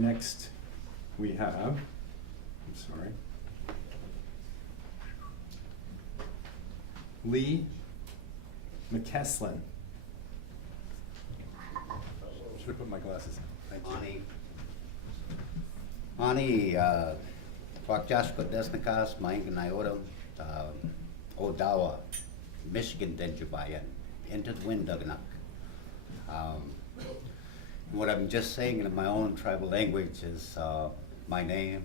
Next, we have, I'm sorry, Lee McCaslin. Should have put my glasses on. Thank you. Ani, Wakjasko Desnakas, Mainganayotam, Odawa, Michigan Denjabayan, into the Windugnak. What I'm just saying in my own tribal language is my name,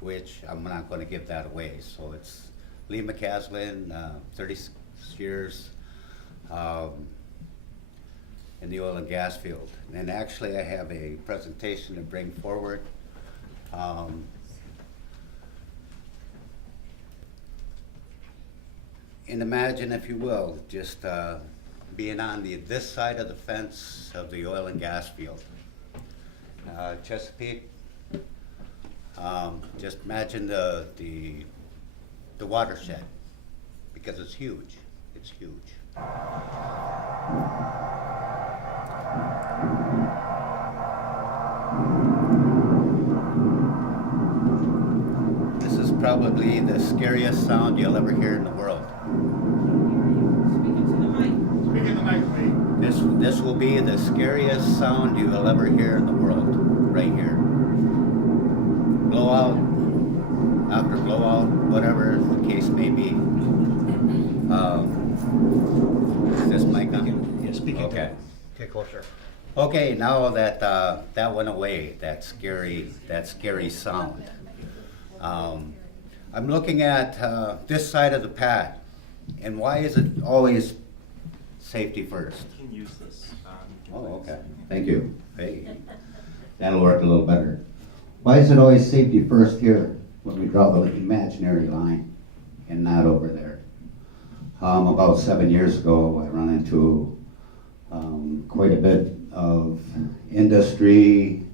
which I'm not going to give that away. So it's Lee McCaslin, 36 years in the oil and gas field. And actually I have a presentation to bring forward. And imagine, if you will, just being on this side of the fence of the oil and gas field. Chesapeake, just imagine the watershed, because it's huge. It's huge. This is probably the scariest sound you'll ever hear in the world. This will be the scariest sound you will ever hear in the world, right here. Blowout, after blowout, whatever the case may be. Is this mic on? Yeah, speak into Okay. it. Okay, closer. Okay, now that that went away, that scary sound. I'm looking at this side of the pad, and why is it always safety first? You can use this. Oh, okay. Thank you. Hey, that'll work a little better. Why is it always safety first here when we draw the imaginary line and not over there? About 7 years ago, I ran into quite a bit of industry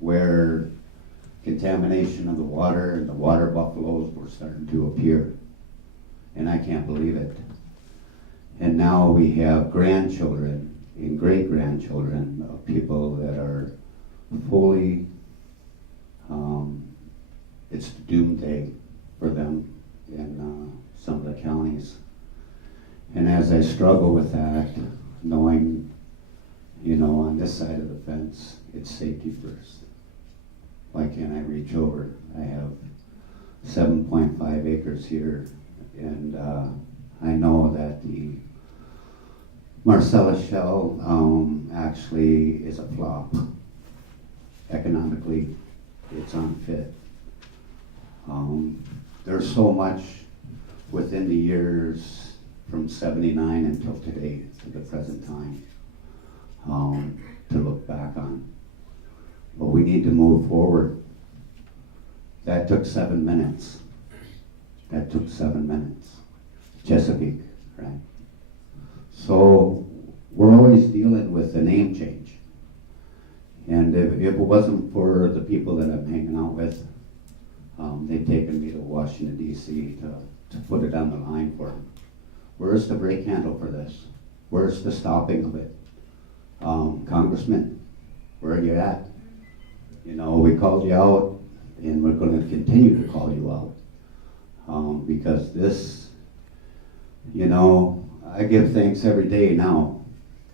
where contamination of the water and the water buffaloes were starting to appear. And I can't believe it. And now we have grandchildren and great-grandchildren of people that are fully, it's the doomsday for them in some of the counties. And as I struggle with that, knowing, you know, on this side of the fence, it's safety first. Why can't I reach over? I have 7.5 acres here, and I know that the Marcellus Shell actually is a flop. Economically, it's unfit. There's so much within the years from 79 until today, to the present time, to look back on. But we need to move forward. That took 7 minutes. That took 7 minutes. Chesapeake, right? So we're always dealing with the name change. And if it wasn't for the people that I'm hanging out with, they've taken me to Washington, D.C. to put it on the line for them. Where's the brake handle for this? Where's the stopping of it? Congressman, where are you at? You know, we called you out, and we're going to continue to call you out. Because this, you know, I give thanks every day now.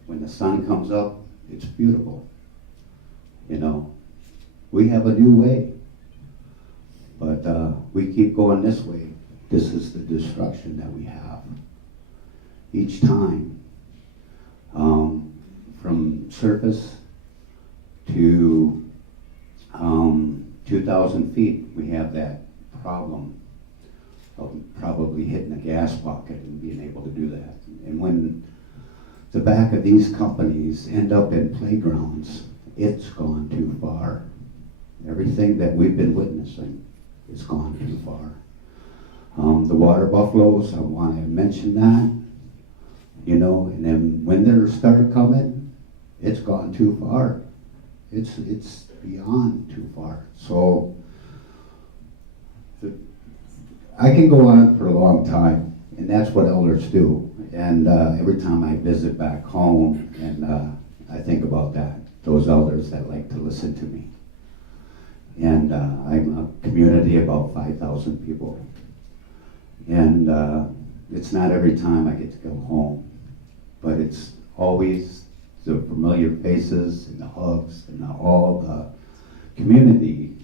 When the sun comes up, it's beautiful. You know, we have a new way. But we keep going this way. This is the destruction that we have. Each time, from surface to 2,000 feet, we have that problem of probably hitting a gas pocket and being able to do that. And when the back of these companies end up in playgrounds, it's gone too far. Everything that we've been witnessing is gone too far. The water buffaloes, I want to mention that, you know, and then when they start coming, it's gone too far. It's beyond too far. So I can go on for a long time, and that's what elders do. And every time I visit back home, and I think about that, those elders that like to listen to me. And I'm a community of about 5,000 people. And it's not every time I get to go home, but it's always the familiar faces and the hugs and all the community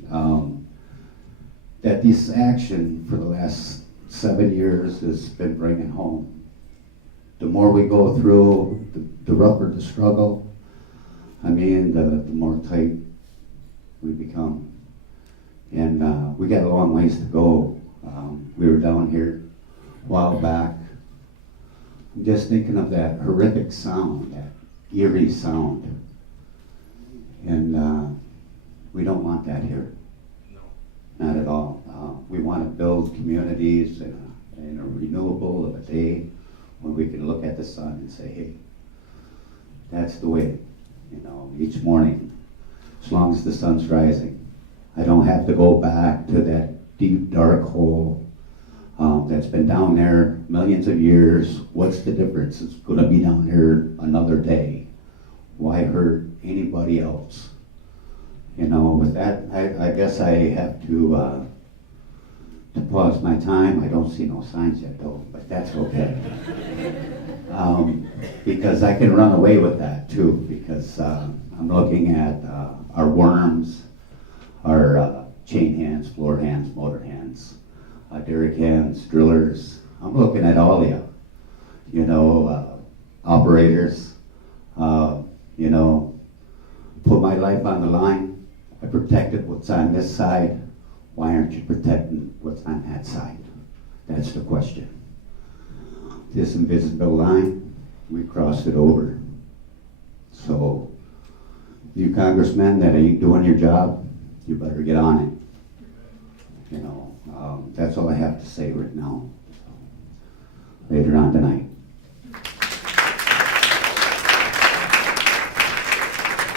that this action for the last 7 years has been bringing home. The more we go through, the rougher the struggle, the more tight we become. And we got a long ways to go. We were down here a while back. I'm just thinking of that horrific sound, that eerie sound. And we don't want that here. No. Not at all. We want to build communities in a renewable of a day when we can look at the sun and say, hey, that's the way, each morning, as long as the sun's rising. I don't have to go back to that deep, dark hole that's been down there millions of years. What's the difference? It's going to be down here another day. Why hurt anybody else? With that, I guess I have to pause my time. I don't see no signs yet, though, but that's okay. Because I can run away with that, too, because I'm looking at our worms, our chain hands, floor hands, motor hands, derrick hands, drillers. I'm looking at all of you, operators, put my life on the line. I protected what's on this side. Why aren't you protecting what's on that side? That's the question. This invisible line, we crossed it over. So, you congressmen that ain't doing your job, you better get on it. That's all I have to say right now. Later on tonight.